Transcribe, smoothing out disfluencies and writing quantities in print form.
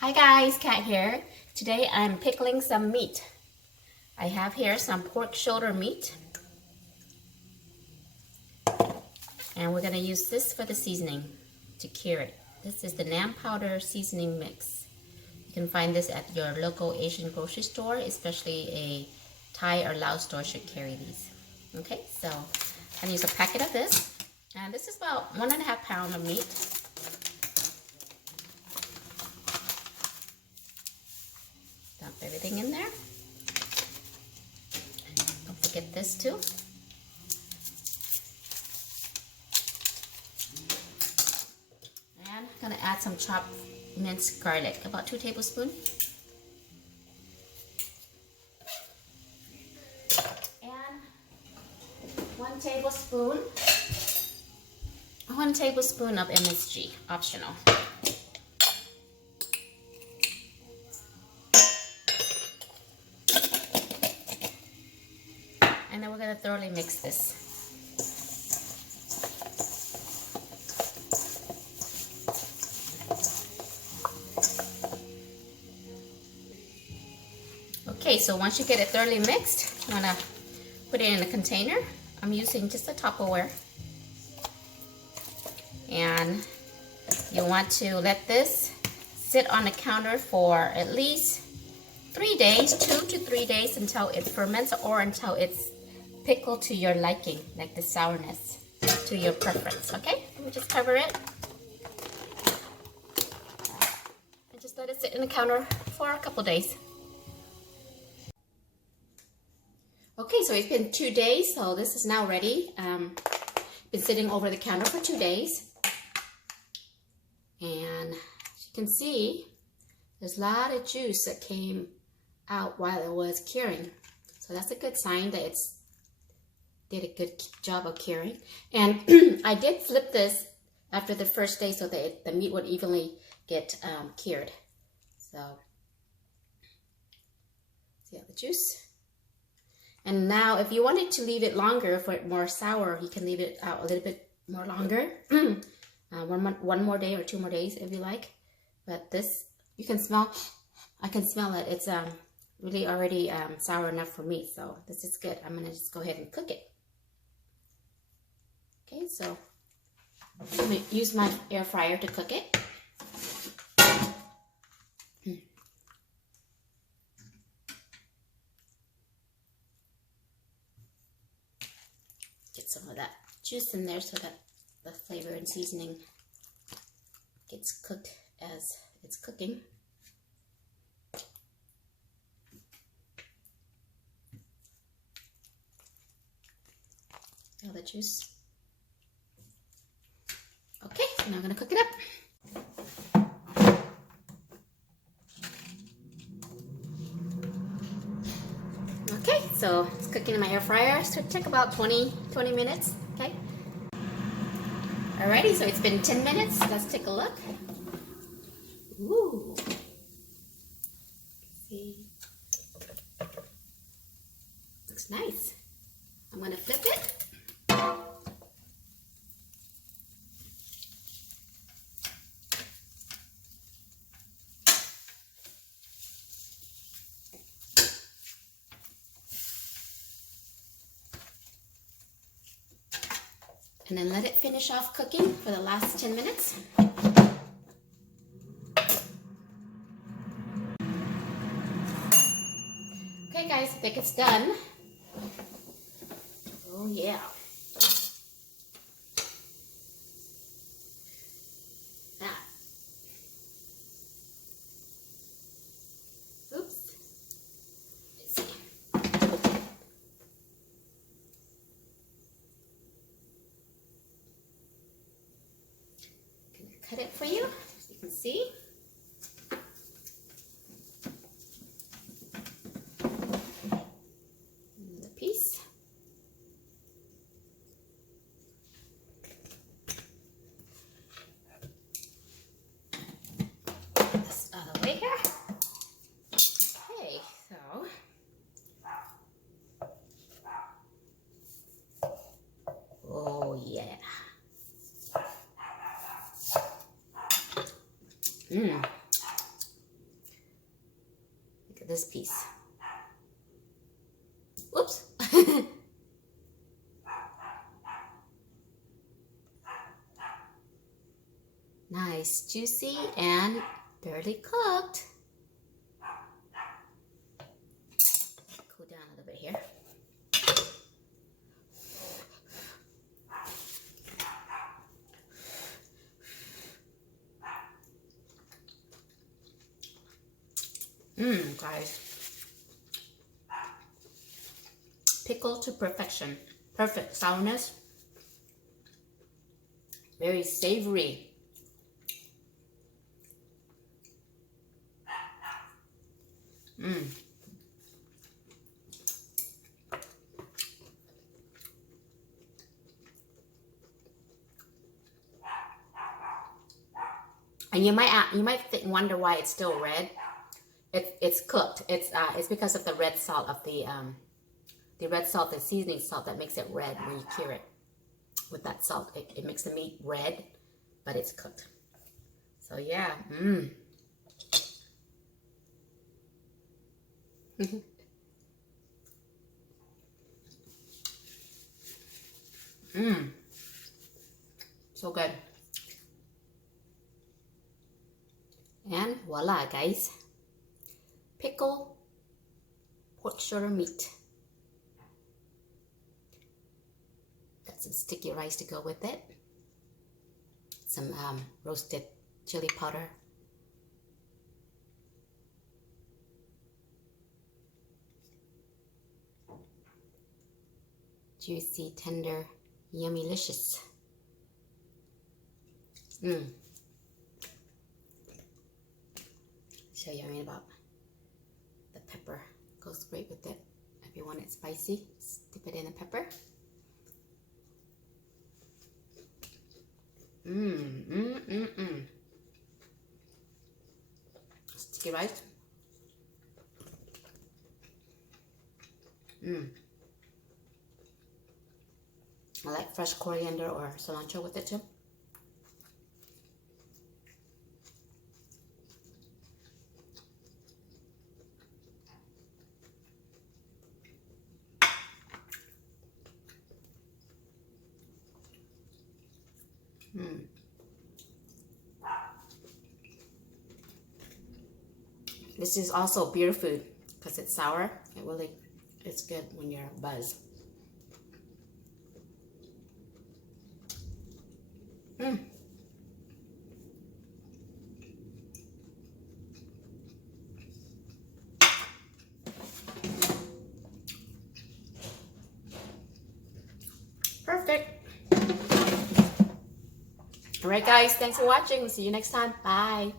Hi guys, Kat here. Today I'm pickling some meat. I have here some pork shoulder meat. And we're going to use this for the seasoning to cure it. This is the Nam powder seasoning mix. You can find this at your local Asian grocery store, especially a Thai or Lao store should carry these. Okay, so I'm going to use a packet of this. And this is about 1.5 pounds of meat. Dump everything in there. Don't forget this too. And I'm gonna add some chopped minced garlic, about 2 tablespoons. And 1 tablespoon of MSG, optional. And then we're going to thoroughly mix this. Okay, so once you get it thoroughly mixed, I'm going to put it in a container. I'm using just a Tupperware. And you want to let this sit on the counter for at least 3 days, 2 to 3 days, until it ferments or until it's pickled to your liking, like the sourness to your preference. Okay, let me just cover it and just let it sit in the counter for a couple days. Okay, so it's been 2 days, so this is now ready. Been sitting over the counter for 2 days, and as you can see, there's a lot of juice that came out while it was curing. So that's a good sign that it's did a good job of curing. And I did flip this after the first day so that the meat would evenly get cured. So see the juice. And now if you wanted to leave it longer for it more sour, you can leave it out a little bit more longer. One more day or 2 more days if you like. But this, you can smell, I can smell it. It's really already sour enough for me. So this is good. I'm gonna just go ahead and cook it. Okay, so I'm going to use my air fryer to cook it. Get some of that juice in there so that the flavor and seasoning gets cooked as it's cooking. Feel the juice. Okay, so now I'm going to cook it up. Okay, so it's cooking in my air fryer. So it took about 20 minutes. Okay. Alrighty, so it's been 10 minutes. Let's take a look. Ooh. See. Looks nice. I'm going to flip it. And then let it finish off cooking for the last 10 minutes. Okay guys, I think it's done. Oh yeah. That. Oops. Let's see. Cut it for you, so you can see. Another piece. Get this out of the way here. Okay, so oh yeah. this piece. Oops. Nice, juicy, and barely cooked. Cool down a little bit here. Guys. Pickled to perfection. Perfect sourness. Very savory. And you might wonder why it's still red. It's cooked. It's because of the red salt of the red salt, the seasoning salt that makes it red when you cure it. With that salt, it makes the meat red, but it's cooked. So yeah, so good. And voila, guys. Pickle pork shoulder meat. Got some sticky rice to go with it. Some roasted chili powder. Juicy, tender, yummy-licious. Show you about the pepper. Goes great with it. If you want it spicy, dip it in the pepper. Sticky rice. I like fresh coriander or cilantro with it too. This is also beer food because it's sour. It's good when you're buzzed. Perfect. All right, guys. Thanks for watching. See you next time. Bye.